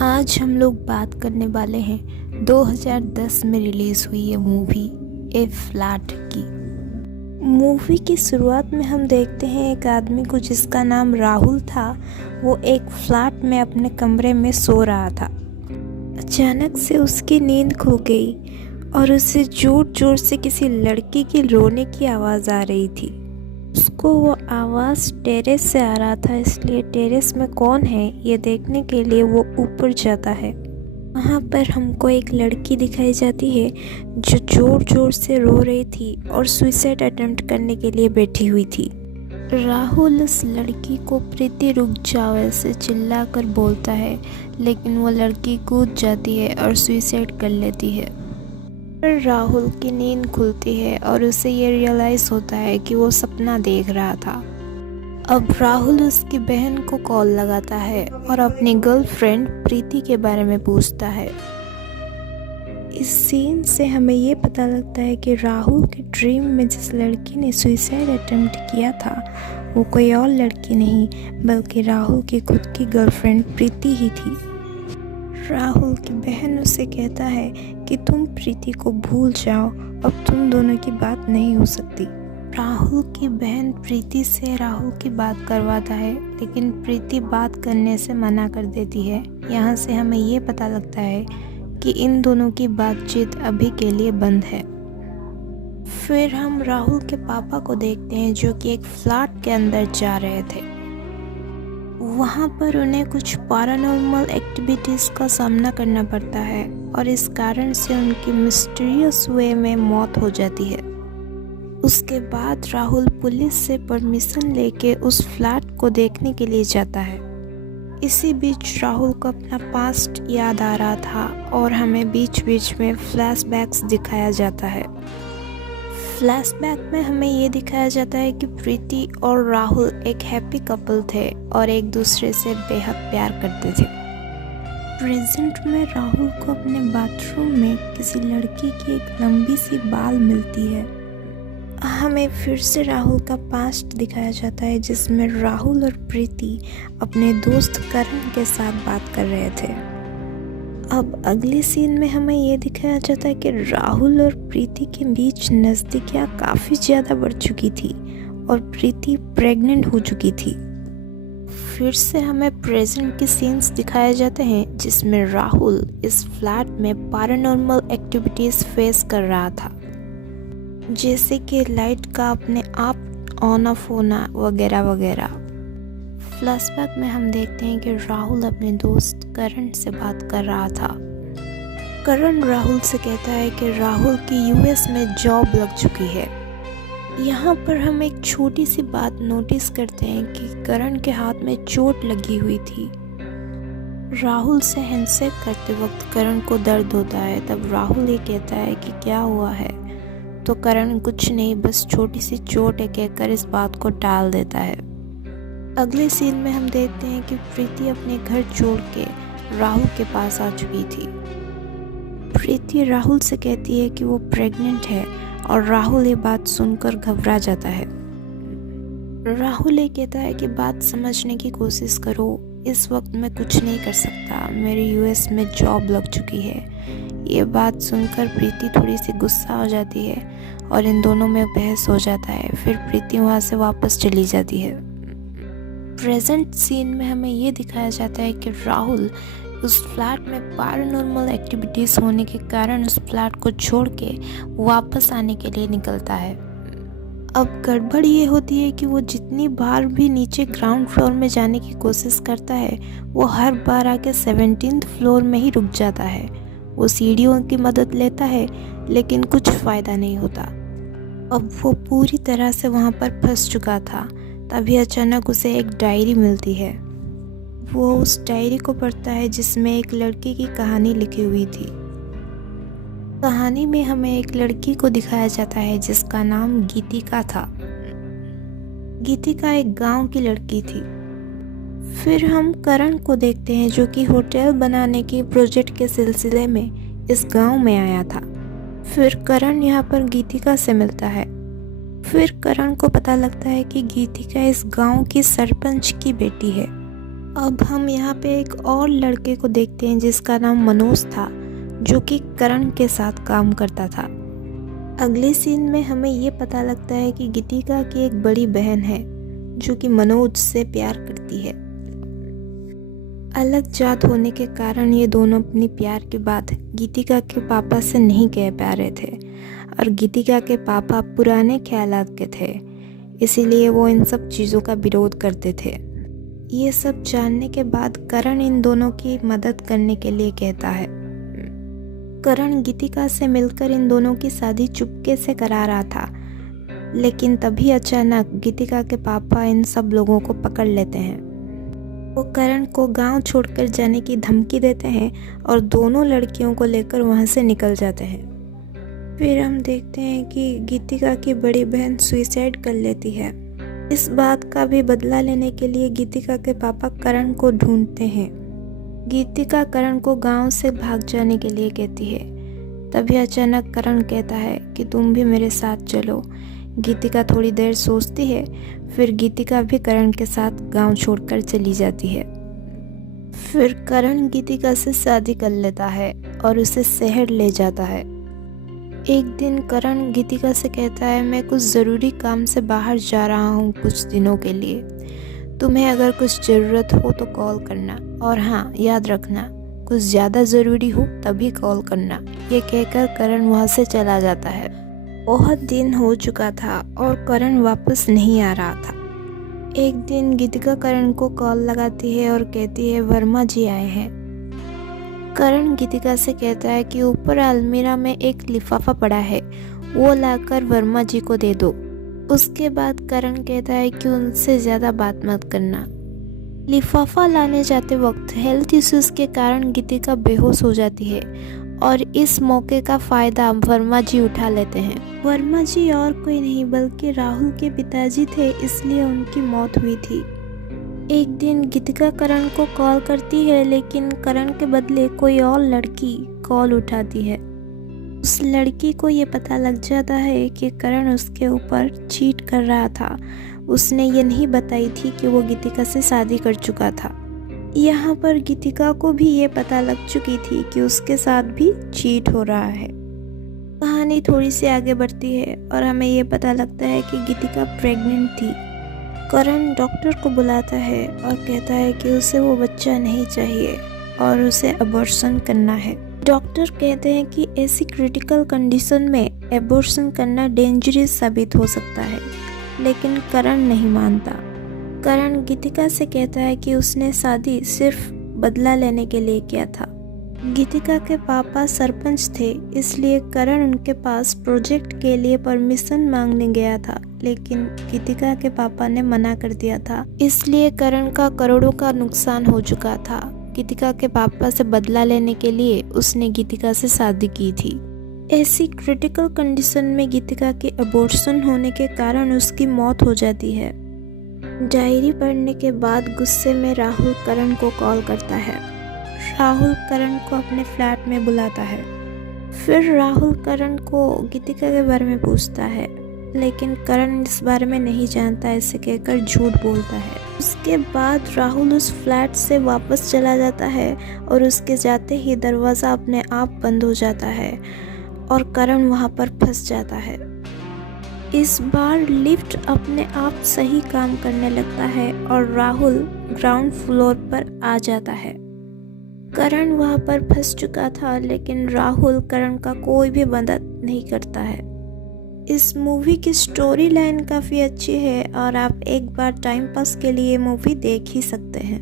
आज हम लोग बात करने वाले हैं 2010 में रिलीज़ हुई ये मूवी ए फ्लैट की। मूवी की शुरुआत में हम देखते हैं एक आदमी को जिसका नाम राहुल था। वो एक फ्लैट में अपने कमरे में सो रहा था। अचानक से उसकी नींद खो गई और उसे जोर जोर से किसी लड़की की रोने की आवाज़ आ रही थी। उसको वो आवाज़ टेरेस से आ रहा था, इसलिए टेरेस में कौन है ये देखने के लिए वो ऊपर जाता है। वहाँ पर हमको एक लड़की दिखाई जाती है जो जोर जोर से रो रही थी और सुसाइड अटेम्प्ट करने के लिए बैठी हुई थी। राहुल उस लड़की को प्रीति रुक जाओ ऐसे चिल्ला कर बोलता है, लेकिन वो लड़की कूद जाती है और सुसाइड कर लेती है। राहुल की नींद खुलती है और उसे ये रियलाइज़ होता है कि वो सपना देख रहा था। अब राहुल उसकी बहन को कॉल लगाता है और अपनी गर्लफ्रेंड प्रीति के बारे में पूछता है। इस सीन से हमें ये पता लगता है कि राहुल के ड्रीम में जिस लड़की ने सुसाइड अटेम्प्ट किया था वो कोई और लड़की नहीं बल्कि राहुल की खुद की गर्लफ्रेंड प्रीति ही थी। राहुल की बहन उसे कहता है कि तुम प्रीति को भूल जाओ, अब तुम दोनों की बात नहीं हो सकती। राहुल की बहन प्रीति से राहुल की बात करवाता है, लेकिन प्रीति बात करने से मना कर देती है। यहाँ से हमें ये पता लगता है कि इन दोनों की बातचीत अभी के लिए बंद है। फिर हम राहुल के पापा को देखते हैं जो कि एक फ्लैट के अंदर जा रहे थे। वहाँ पर उन्हें कुछ पैरानॉर्मल एक्टिविटीज़ का सामना करना पड़ता है और इस कारण से उनकी मिस्टीरियस वे में मौत हो जाती है। उसके बाद राहुल पुलिस से परमिशन लेके उस फ्लैट को देखने के लिए जाता है। इसी बीच राहुल को अपना पास्ट याद आ रहा था और हमें बीच बीच में फ्लैशबैक्स दिखाया जाता है। फ्लैशबैक में हमें ये दिखाया जाता है कि प्रीति और राहुल एक हैप्पी कपल थे और एक दूसरे से बेहद प्यार करते थे। प्रेजेंट में राहुल को अपने बाथरूम में किसी लड़की की एक लंबी सी बाल मिलती है। हमें फिर से राहुल का पास्ट दिखाया जाता है जिसमें राहुल और प्रीति अपने दोस्त करण के साथ बात कर रहे थे। अब अगले सीन में हमें ये दिखाया जाता है कि राहुल और प्रीति के बीच नज़दीकियाँ काफ़ी ज़्यादा बढ़ चुकी थी और प्रीति प्रेग्नेंट हो चुकी थी। फिर से हमें प्रेजेंट के सीन्स दिखाए जाते हैं जिसमें राहुल इस फ्लैट में पैरानॉर्मल एक्टिविटीज़ फेस कर रहा था, जैसे कि लाइट का अपने आप ऑन ऑफ होना वगैरह वगैरह। फ्लैशबैक में हम देखते हैं कि राहुल अपने दोस्त करण से बात कर रहा था। करण राहुल से कहता है कि राहुल की यूएस में जॉब लग चुकी है। यहाँ पर हम एक छोटी सी बात नोटिस करते हैं कि करण के हाथ में चोट लगी हुई थी। राहुल से हैंडशेक करते वक्त करण को दर्द होता है। तब राहुल ये कहता है कि क्या हुआ है, तो करण कुछ नहीं, बस छोटी सी चोट है कहकर इस बात को टाल देता है। अगले सीन में हम देखते हैं कि प्रीति अपने घर छोड़ के राहुल के पास आ चुकी थी। प्रीति राहुल से कहती है कि वो प्रेग्नेंट है और राहुल ये बात सुनकर घबरा जाता है। राहुल ये कहता है कि बात समझने की कोशिश करो, इस वक्त मैं कुछ नहीं कर सकता, मेरी यूएस में जॉब लग चुकी है। ये बात सुनकर प्रीति थोड़ी सी गुस्सा हो जाती है और इन दोनों में बहस हो जाता है। फिर प्रीति वहाँ से वापस चली जाती है। प्रेजेंट सीन में हमें ये दिखाया जाता है कि राहुल उस फ्लैट में पैरानॉर्मल एक्टिविटीज़ होने के कारण उस फ्लैट को छोड़ के वापस आने के लिए निकलता है। अब गड़बड़ ये होती है कि वो जितनी बार भी नीचे ग्राउंड फ्लोर में जाने की कोशिश करता है वो हर बार आके 17th फ्लोर में ही रुक जाता है। वो सीढ़ियों की मदद लेता है लेकिन कुछ फ़ायदा नहीं होता। अब वो पूरी तरह से वहाँ पर फंस चुका था। तभी अचानक उसे एक डायरी मिलती है। वो उस डायरी को पढ़ता है जिसमें एक लड़की की कहानी लिखी हुई थी। कहानी में हमें एक लड़की को दिखाया जाता है जिसका नाम गीतिका था। गीतिका एक गांव की लड़की थी। फिर हम करण को देखते हैं जो कि होटल बनाने के प्रोजेक्ट के सिलसिले में इस गांव में आया था। फिर करण यहाँ पर गीतिका से मिलता है। फिर करण को पता लगता है कि गीतिका इस गांव की सरपंच की बेटी है। अब हम यहाँ पे एक और लड़के को देखते हैं जिसका नाम मनोज था, जो कि करण के साथ काम करता था। अगले सीन में हमें ये पता लगता है कि गीतिका की एक बड़ी बहन है जो कि मनोज से प्यार करती है। अलग जात होने के कारण ये दोनों अपनी प्यार की बात गीतिका के पापा से नहीं कह पा रहे थे और गीतिका के पापा पुराने ख्यालात के थे, इसीलिए वो इन सब चीज़ों का विरोध करते थे। ये सब जानने के बाद करण इन दोनों की मदद करने के लिए कहता है। करण गीतिका से मिलकर इन दोनों की शादी चुपके से करा रहा था, लेकिन तभी अचानक गीतिका के पापा इन सब लोगों को पकड़ लेते हैं। वो करण को गांव छोड़कर जाने की धमकी देते हैं और दोनों लड़कियों को लेकर वहां से निकल जाते हैं। फिर हम देखते हैं कि गीतिका की बड़ी बहन सुसाइड कर लेती है। इस बात का भी बदला लेने के लिए गीतिका के पापा करण को ढूंढते हैं। गीतिका करण को गांव से भाग जाने के लिए कहती है। तभी अचानक करण कहता है कि तुम भी मेरे साथ चलो। गीतिका थोड़ी देर सोचती है, फिर गीतिका भी करण के साथ गांव छोड़कर चली जाती है। फिर करण गीतिका से शादी कर लेता है और उसे शहर ले जाता है। एक दिन करण गीतिका से कहता है, मैं कुछ ज़रूरी काम से बाहर जा रहा हूँ कुछ दिनों के लिए, तुम्हें अगर कुछ ज़रूरत हो तो कॉल करना, और हाँ याद रखना कुछ ज़्यादा ज़रूरी हो तभी कॉल करना। ये कहकर करण वहाँ से चला जाता है। बहुत दिन हो चुका था और करण वापस नहीं आ रहा था। एक दिन गीतिका करण को कॉल लगाती है और कहती है वर्मा जी आए हैं। करण गीतिका से कहता है कि ऊपर अलमीरा में एक लिफाफा पड़ा है, वो लाकर वर्मा जी को दे दो। उसके बाद करण कहता है कि उनसे ज़्यादा बात मत करना। लिफाफा लाने जाते वक्त हेल्थ इश्यूज के कारण गीतिका बेहोश हो जाती है और इस मौके का फ़ायदा वर्मा जी उठा लेते हैं। वर्मा जी और कोई नहीं बल्कि राहुल के पिताजी थे, इसलिए उनकी मौत हुई थी। एक दिन गीतिका करण को कॉल करती है, लेकिन करण के बदले कोई और लड़की कॉल उठाती है। उस लड़की को ये पता लग जाता है कि करण उसके ऊपर चीट कर रहा था। उसने ये नहीं बताई थी कि वो गीतिका से शादी कर चुका था। यहाँ पर गीतिका को भी ये पता लग चुकी थी कि उसके साथ भी चीट हो रहा है। कहानी थोड़ी सी आगे बढ़ती है और हमें ये पता लगता है कि गीतिका प्रेग्नेंट थी। करण डॉक्टर को बुलाता है और कहता है कि उसे वो बच्चा नहीं चाहिए और उसे अबॉर्शन करना है। डॉक्टर कहते हैं कि ऐसी क्रिटिकल कंडीशन में एबॉर्शन करना डेंजरस साबित हो सकता है, लेकिन करण नहीं मानता। करण गीतिका से कहता है कि उसने शादी सिर्फ बदला लेने के लिए किया था। गीतिका के पापा सरपंच थे, इसलिए करण उनके पास प्रोजेक्ट के लिए परमिशन मांगने गया था, लेकिन गीतिका के पापा ने मना कर दिया था। इसलिए करण का करोड़ों का नुकसान हो चुका था। गीतिका के पापा से बदला लेने के लिए उसने गीतिका से शादी की थी। ऐसी क्रिटिकल कंडीशन में गीतिका के अबॉर्शन होने के कारण उसकी मौत हो जाती है। डायरी पढ़ने के बाद गुस्से में राहुल करण को कॉल करता है। राहुल करण को अपने फ्लैट में बुलाता है। फिर राहुल करण को गीतिका के बारे में पूछता है, लेकिन करण इस बारे में नहीं जानता, ऐसे कहकर झूठ बोलता है। उसके बाद राहुल उस फ्लैट से वापस चला जाता है और उसके जाते ही दरवाज़ा अपने आप बंद हो जाता है और करण वहाँ पर फंस जाता है। इस बार लिफ्ट अपने आप सही काम करने लगता है और राहुल ग्राउंड फ्लोर पर आ जाता है। करण वहाँ पर फंस चुका था, लेकिन राहुल करण का कोई भी मदद नहीं करता है। इस मूवी की स्टोरी लाइन काफ़ी अच्छी है और आप एक बार टाइम पास के लिए मूवी देख ही सकते हैं।